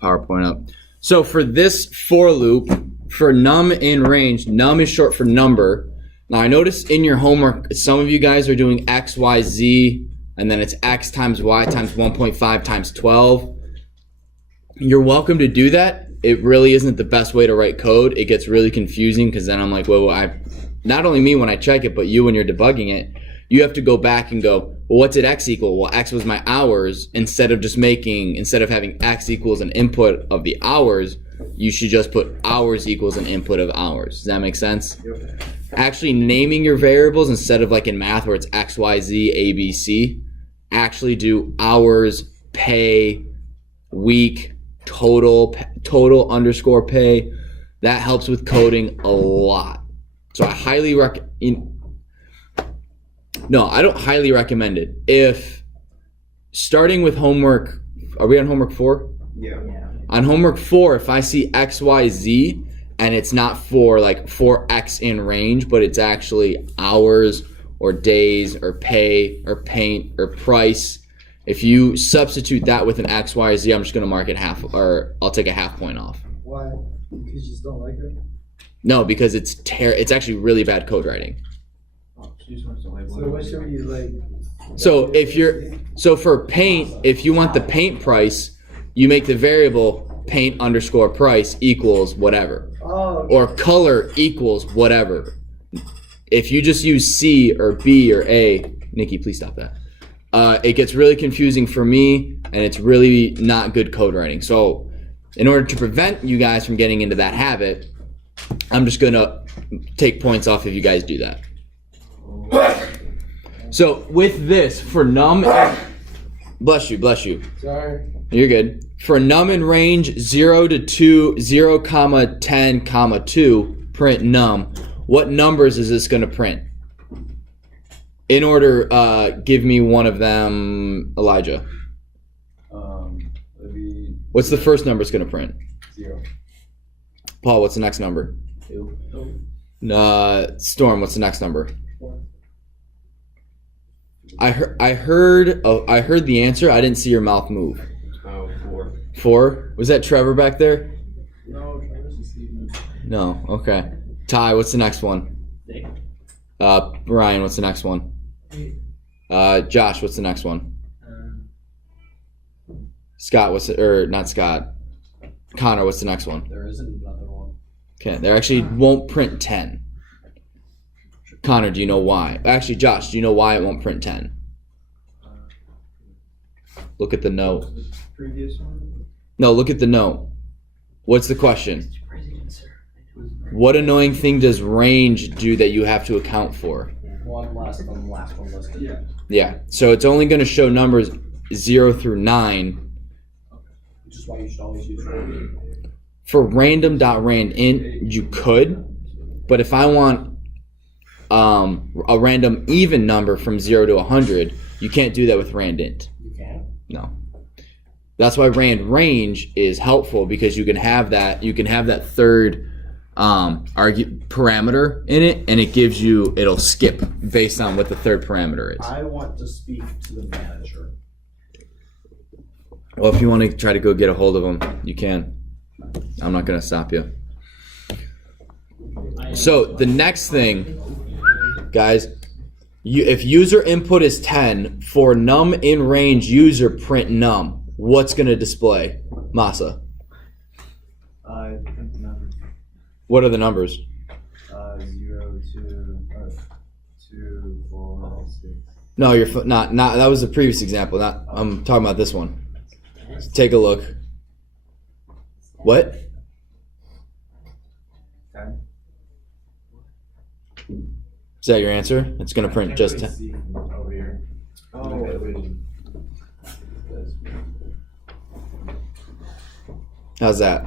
PowerPoint up. So for this for loop, for num in range, num is short for number. Now I noticed in your homework, some of you guys are doing x, y, z, and then it's x times y times 1.5 times 12. You're welcome to do that. It really isn't the best way to write code. It gets really confusing because then I'm like, well, not only me when I check it, but you when you're debugging it, you have to go back and go, well, what did x equal? Well, x was my hours. Instead of having x equals an input of the hours, you should just put hours equals an input of hours. Does that make sense? Yep. Actually naming your variables instead of like in math where it's x, y, z, a, b, c, actually do hours, pay, week, total underscore pay. That helps with coding a lot. So I highly recommend. No, I don't highly recommend it. If starting with homework, are we on homework 4? Yeah. On homework 4, if I see X, Y, Z, and it's not for X in range, but it's actually hours or days or pay or paint or price, if you substitute that with an X, Y, Z, I'm just going to mark it half, or I'll take a half point off. Why? Because you just don't like it? No, because it's actually really bad code writing. So what should we like? So for paint, if you want the paint price, you make the variable paint underscore price equals whatever. Oh, okay. Or color equals whatever. If you just use C or B or A, Nikki, please stop that. It gets really confusing for me, and it's really not good code writing. So in order to prevent you guys from getting into that habit, I'm just gonna take points off if you guys do that. So with this, for num, bless you. Sorry. You're good. For num in range 0 to 2, 0, 10, 2, print num. What numbers is this going to print? In order, give me one of them, Elijah. What's the first number it's going to print? 0. Paul, what's the next number? 2. Storm, what's the next number? 4. I heard the answer. I didn't see your mouth move. 4. 4? Was that Trevor back there? No, Trevor's just leaving. No. Okay. Ty, what's the next one? 6. Brian, what's the next one? 8. Josh, what's the next one? Scott, not Scott. Connor, what's the next one? There isn't another one. Okay, there actually won't print 10. Connor, do you know why? Actually, Josh, do you know why it won't print 10? Look at the note. The previous one? No, look at the note. What's the question? What annoying thing does range do that you have to account for? One less than the last one listed. Yeah. Yeah, so it's only going to show numbers 0 through 9. Which is why you should always use random. For random.randint, you could, but if I want a random even number from 0 to 100, you can't do that with randint. You can? No. That's why rand range is helpful, because you can have that third parameter in it, and it'll skip based on what the third parameter is. I want to speak to the manager. Well, if you want to try to go get a hold of him, you can. I'm not going to stop you. So the next thing, guys, if user input is 10, for num in range user print num, what's going to display? Masa. What are the numbers? 0, 2, 4, 6. No, you're not. That was the previous example. I'm talking about this one. So take a look. What? 10. Is that your answer? It's going to print just 10. Over here. Oh. How's that?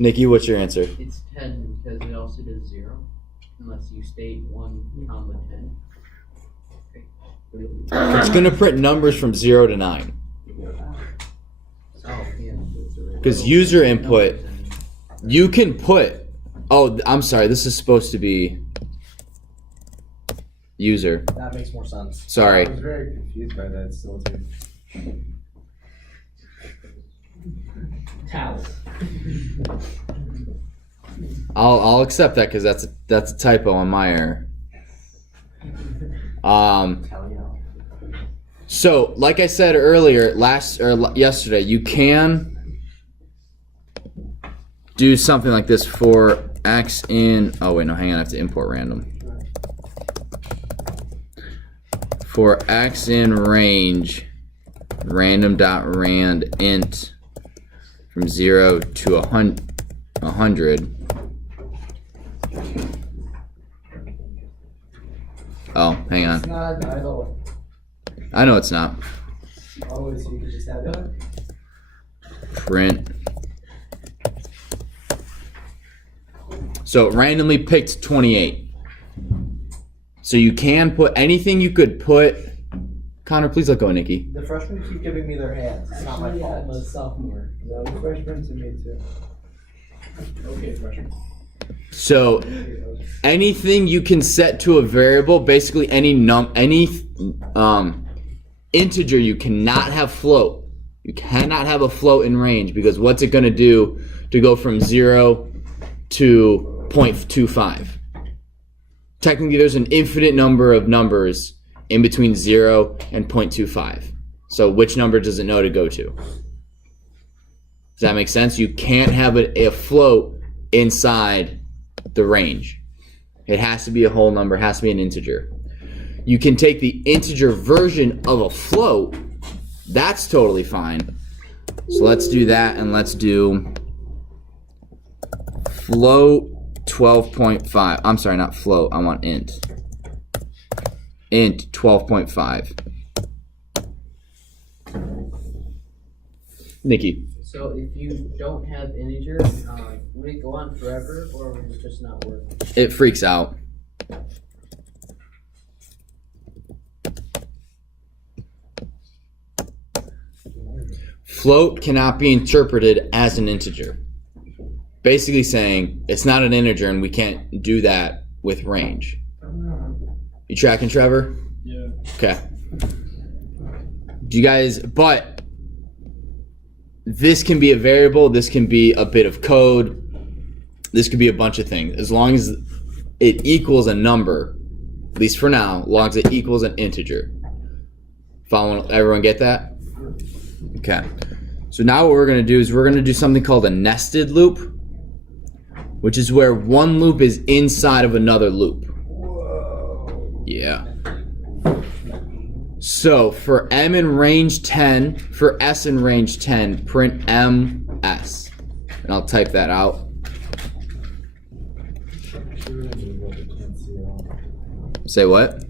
Nikki, what's your answer? It's 10 because it also does 0, unless you state 1, 10. It's going to print numbers from 0 to 9. Oh, yeah. Because user input, you can put, oh, I'm sorry, this is supposed to be, user. That makes more sense. Sorry. I was very confused by that still too. Towel. I'll accept that because that's a typo on my error. So like I said earlier, yesterday, you can do something like this for x in. Oh wait, no, hang on, I have to import random. For x in range, random.rand int from 0 to 100. Oh, hang on. It's not either. I know it's not. Oh, so you could just have that? Print. So it randomly picked 28. So you can put anything you could put. Connor, please let go, Nikki. The freshmen keep giving me their hands. It's not my Actually, fault. I'm a sophomore. No, the freshman to me too. Okay, freshman. So anything you can set to a variable, basically any integer, you cannot have float. You cannot have a float in range because what's it going to do to go from 0 to 0.25? Technically, there's an infinite number of numbers in between 0 and 0.25. So which number does it know to go to? Does that make sense? You can't have a float inside the range. It has to be a whole number, it has to be an integer. You can take the integer version of a float. That's totally fine. So let's do that, and let's do float 12.5. I'm sorry, not float. I want int. Int 12.5. Nikki. So if you don't have integer, would it go on forever or would it just not work? It freaks out. Float cannot be interpreted as an integer. Basically saying it's not an integer and we can't do that with range. You tracking, Trevor? Yeah. Okay. Do you guys, but this can be a variable, this can be a bit of code, this could be a bunch of things. As long as it equals a number, at least for now, as long as it equals an integer. Following, everyone get that? Okay. So now what we're going to do is we're going to do something called a nested loop, which is where one loop is inside of another loop. Whoa. Yeah. So for m in range 10, for s in range 10, print ms. And I'll type that out. Say what?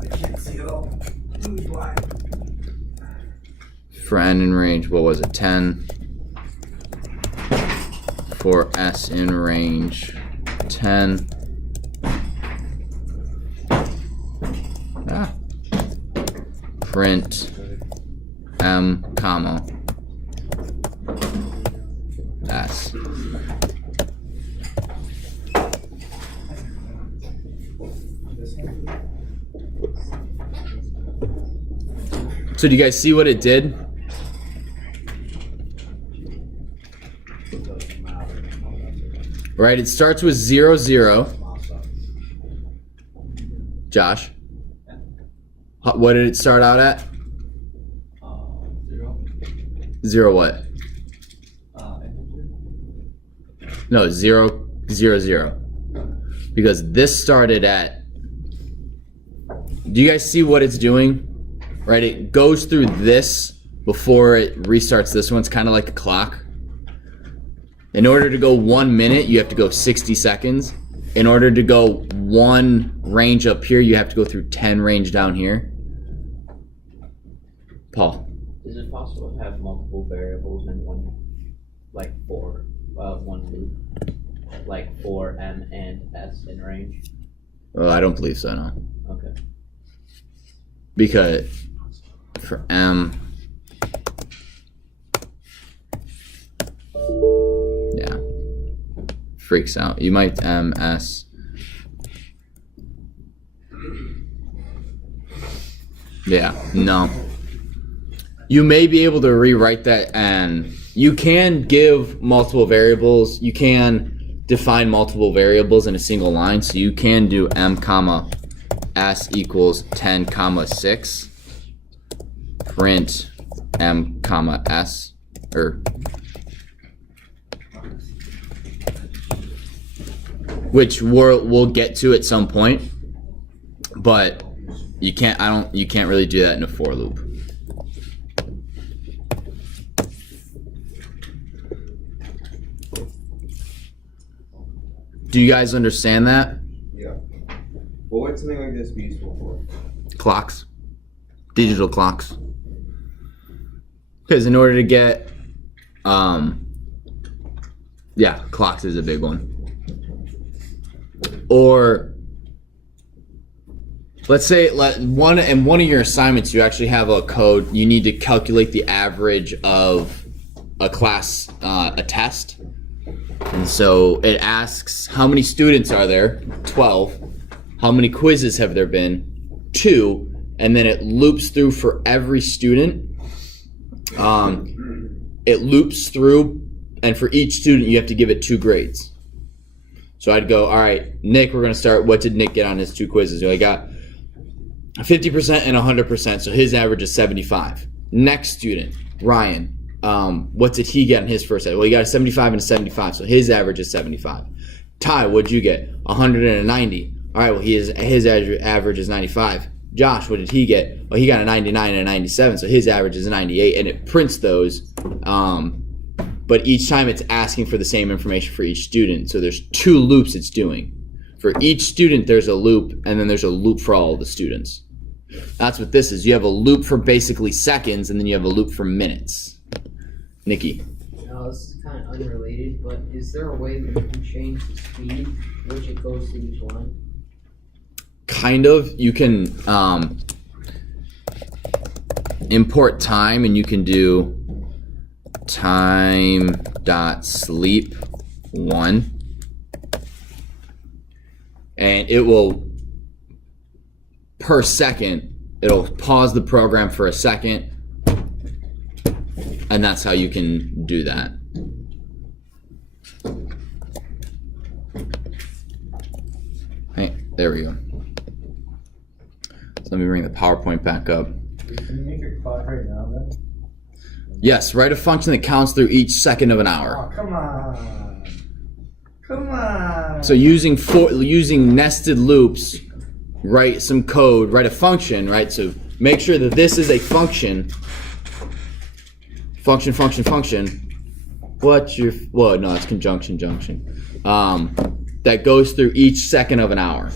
I can't see it all. Really blind. For n in range, what was it? 10. For s in range 10. Print m comma s. So do you guys see what it did? Right, it starts with 0, 0. Josh, what did it start out at? 0. 0 what? No, 0, 0, 0. Because this started at. Do you guys see what it's doing? Right, it goes through this before it restarts this one. It's kind of like a clock. In order to go 1 minute, you have to go 60 seconds. In order to go 1 range up here, you have to go through 10 range down here. Paul. Is it possible to have multiple variables in one, like one loop? Like for m and s in range? Oh, I don't believe so, no. Okay. Because for m, yeah, freaks out. You might ms. Yeah, no. You may be able to rewrite that, and you can give multiple variables. You can define multiple variables in a single line. So you can do m comma s equals 10 comma 6. Print m comma s, or which we'll get to at some point, but you can't really do that in a for loop. Do you guys understand that? Yeah. What would something like this be useful for? Clocks, digital clocks. Because in order to get, clocks is a big one. Or let's say one of your assignments, you actually have a code. You need to calculate the average of a class, a test. And so it asks, how many students are there? 12. How many quizzes have there been? 2. And then it loops through for every student. It loops through, and for each student, you have to give it 2 grades. So I'd go, all right, Nick, we're going to start. What did Nick get on his 2 quizzes? So I got 50% and 100%. So his average is 75. Next student, Ryan. What did he get on his first set? Well, he got a 75 and a 75, so his average is 75. Ty, what'd you get? 100 and a 90. All right, well, his average is 95. Josh, what did he get? Well, he got a 99 and a 97, so his average is a 98, and it prints those. But each time it's asking for the same information for each student, so there's 2 loops it's doing. For each student, there's a loop, and then there's a loop for all of the students. That's what this is. You have a loop for basically seconds, and then you have a loop for minutes. Nikki. Now, this is kind of unrelated, but is there a way that you can change the speed which it goes to each line? Kind of. You can import time, and you can do time.sleep 1, and it will, per second, it'll pause the program for a second, and that's how you can do that. Hey, there we go. So let me bring the PowerPoint back up. Can you make your clock right now then? Yes, write a function that counts through each second of an hour. Oh, come on. Come on. So using nested loops, write some code, write a function, right? So make sure that this is a function. Function. No, it's conjunction. That goes through each second of an hour.